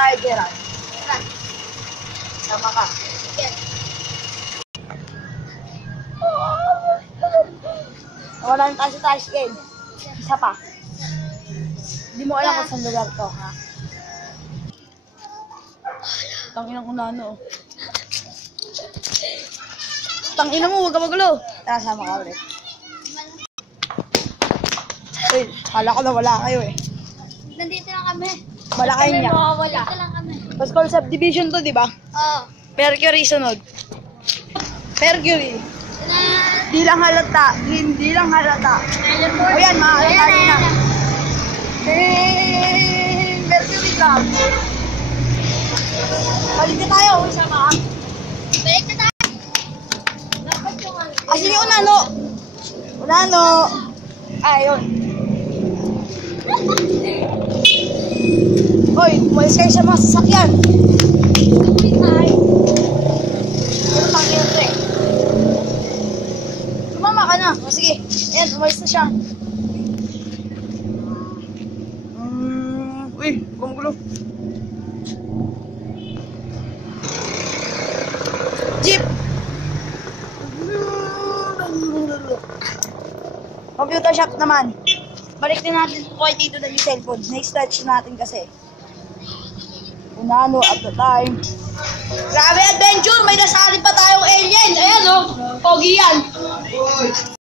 tayo, Gerard. Sama ka. Yes. Wala na tayo sa tayo game. Isa pa. Hindi mo alam kung saan lugar to, ha? Tanginang unano. Tangina mo, huwag ka magulo. Tara, sama ka ulit. Uy, kala ko na wala kayo eh. Nandito lang kami. Wala kayo niya. Nandito lang kami. Pascal subdivision to, di ba? Oo. Mercury sunod. Mercury. Di lang halata. Hindi lang halata. O yan, mahalata din na. Mercury lang. Balik na tayo. Sama ka. Balik na tayo. Dapat yung ano. Asin yung unano. Unano. Ayun. Hoy, umalis kayo sa mga sasakyan. Pero tangin eh. Tumama ka na. O sige, ayan, umalis na siya. Uy, gumugulo. Jeep! Computer shop naman. Balik din natin po kayo dito na yung cellphone. Na-stretch natin kasi. Unano at the time. Grabe adventure! May nasali pa tayong alien! Ayan o! Pogi yan!